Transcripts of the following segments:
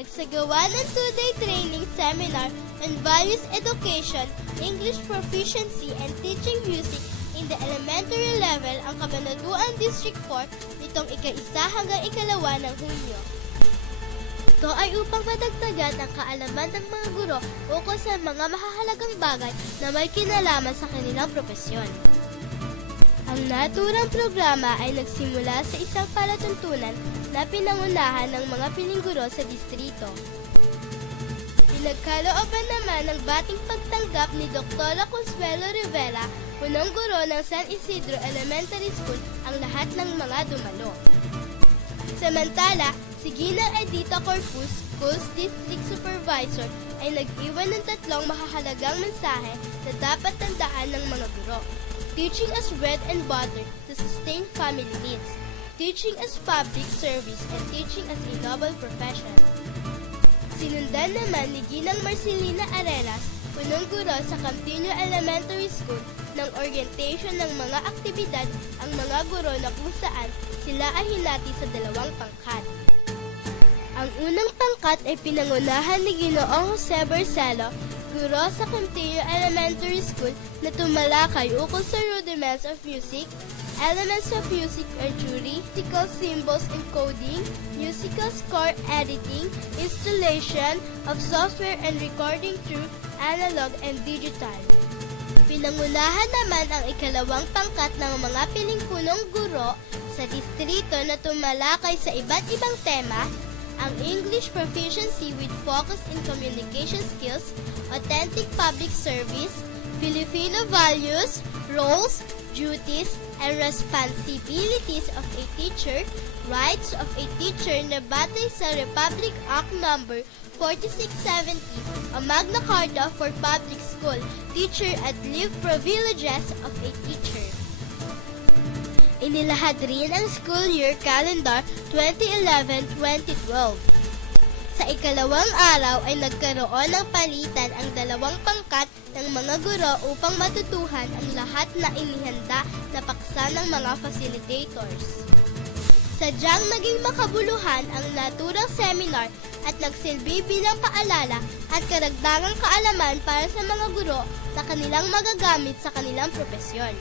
nagsagawa ng 2-day training seminar on Values Education, English Proficiency, and Teaching Music in the elementary level ang Cabanatuan District 4 nitong ika-1 hanggang ika-2 ng Hunyo. Ito ay upang madagdagan ang kaalaman ng mga guro ukol sa mga mahahalagang bagay na may kinalaman sa kanilang propesyon. Ang naturang programa ay nagsimula sa isang palatuntunan na pinangunahan ng mga pilingguro sa distrito. Pinagkalooban naman ng bating pagtanggap ni Dr. Consuelo Rivera, punong guro ng San Isidro Elementary School, ang lahat ng mga dumalo. Samantala, si Ginang Edita Corpus, Schools District Supervisor, ay nag-iwan ng 3 mahahalagang mensahe na dapat tandaan ng mga guro. Teaching as bread and butter to sustain family needs. Teaching as public service and teaching as a noble profession. Sinundan naman ni Ginang Marcelina Arelas, punong guro sa Campiño Elementary School, ng orientation ng mga aktibidad ang mga guro na kung saan sila ay hinati sa 2 pangkat. Ang unang pangkat ay pinangunahan ni Ginoong Jose Barcelo, guro sa Campiño Elementary School, na tumalakay ukol sa rudiments of music, elements of music or theory, musical symbols encoding, musical score editing, installation of software and recording through analog and digital. Pinangunahan naman ang ika-2 pangkat ng mga piling-punong guro sa distrito na tumalakay sa iba't ibang tema, ang English Proficiency with Focus in Communication Skills, Authentic Public Service, Filipino Values, Roles, Duties, and Responsibilities of a Teacher, Rights of a Teacher na batay sa Republic Act No. 4670, a Magna Carta for Public School Teacher at Leave Privileges of a Teacher. Inilahad rin ang school year calendar 2011-2012. Sa ika-2 araw ay nagkaroon ng palitan ang 2 pangkat ng mga guro upang matutuhan ang lahat na inihanda na paksa ng mga facilitators. Sadyang naging makabuluhan ang naturang seminar at nagsilbi bilang paalala at karagdagang kaalaman para sa mga guro na kanilang magagamit sa kanilang propesyon.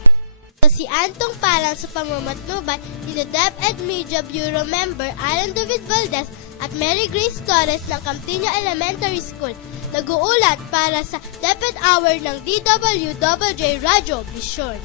Si Antong Parang sa pamamanubat ni DepEd Media Bureau Member Alan David Valdez at Mary Grace Torres ng Campiño Elementary School, nag-uulat para sa DepEd Hour ng DWJJ Radio Vision.